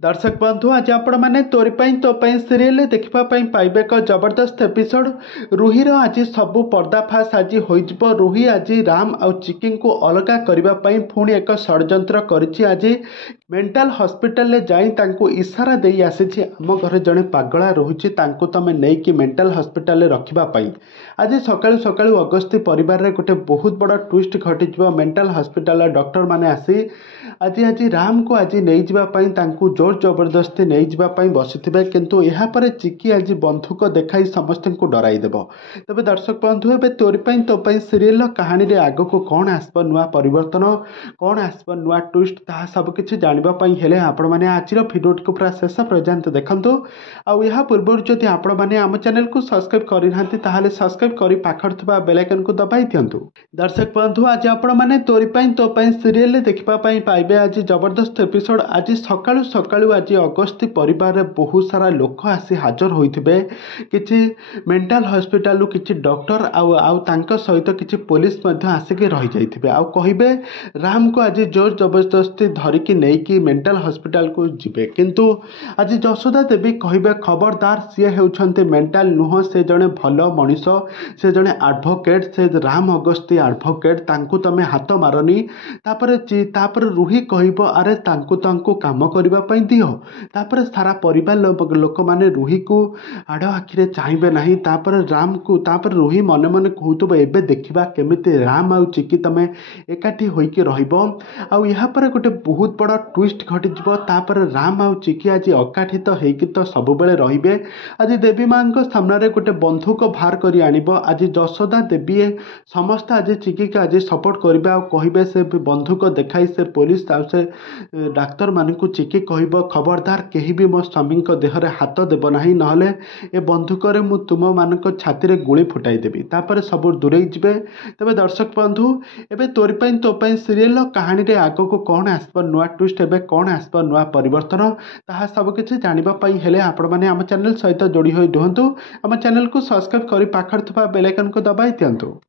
दर्शक बंधु आज आपण मैंने तोरी तो सीरियल देखा पाइबे एक जबरदस्त एपिसोड रुहीर आज सबू पर्दाफाश आज हो रुही आज राम आउ चिकी को अलग करने पुणी एक षड्यंत्र करिछि। आज मेंटल हॉस्पिटल ले जाई तांको इशारा दे आसी आम घर जड़े पगला रोचे तमें नहीं कि मेंटल हॉस्पिटल रखापी। आज सकाळु सकाळु अगस्ती परिवार रे गोटे बहुत बड़ा ट्विस्ट घटी मेंटल हॉस्पिटल डॉक्टर माने आसी आज आज राम को आज नहीं जावाई जोर जबरदस्ती नहीं जावाई बसी किंतु यापर चिकी आज बंधुक देखाई समस्त को डरईदेव। तेज दर्शक बंधु ए तोरी तो सीरियल कहानी रे आग को कौन आसब नुआ परिवर्तन कौन आसब नुआ ट्विस्ट ता सबकि जानापी हेले आपण मैंने आज भिडियोटी को पूरा शेष पर्यंत देखूँ। आउ या पूर्व जदि आपण मैंने आम चैनल को सब्सक्राइब करना सब्सक्राइब कर पाखर थिबा बेल आइकन को दबाई दिंतु। दर्शक बंधु आज आपण मैंने तोरी तो सीरियल देखा पाइबे आज जबरदस्त एपिसोड। आज सकाळु सकाळु आज अगस्ती परिवार रे बहुत सारा लोक आसी हाजर होइथिबे किछि मेंटल हॉस्पिटल किछि डॉक्टर आउ तांका सहित किछि पुलिस मध्य आसिक रही जाइथिबे आउ कहिबे राम को आज जोर जबरदस्ती धरिकी नेकी मेंटल हॉस्पिटल को जिबे किंतु आज जशोदा देवी कहिबे खबरदार सी हेउछन्ते मेंटल नुह से जने भलो मनीष से जने एडवोकेट से राम अगस्ती एडवोकेट तांको तमे हाथ मारनी तापर रुही कहब अरे तांको काम करने दियो तापर सारा परिवार लोक माने रुही को आड़ आखिरे चाहिए ना तापर राम को तापर रुही मन मन कहूब एबे देखा केमिति राम आउ चिकी तमें एकाठी होइके रहिबो आउ यहाँ पर गोटे बहुत बड़ा ट्विस्ट घटी तापर राम आउ चिकी आज अकाठी तो हेकि तो सब बेले रहिबे। आज देवी माँ सामने गोटे बंधुक बाहर करी आनिबो। आज जशोदा देवी समस्त आज चिकी के आज सपोर्ट करिबे आउ कहिबे से बंधुक देखाई से पुलिस आउ से डाक्तर मानू चिकी कहब खबरदार कहीं भी मो स्वामी देहरे हाथ देव ना नहले ए बंधुक मु तुम मान छाती गुली फुटाई देवी तापर सब दूरे जीवे। तेज दर्शक बंधु एवं तोरी तो सीरियल कहानी रे आग को कौन आसब नुआ ट्विस्ट एवं कौन आसब नुआ परिवर्तन ताहा सबकि जानापी हेले आपण मैंने आम चैनल सहित जोड़ी हो रुहतु। आम चैनल को सब्सक्राइब कर पाखर थिबा बेल आइकन को दबाई दिंतु।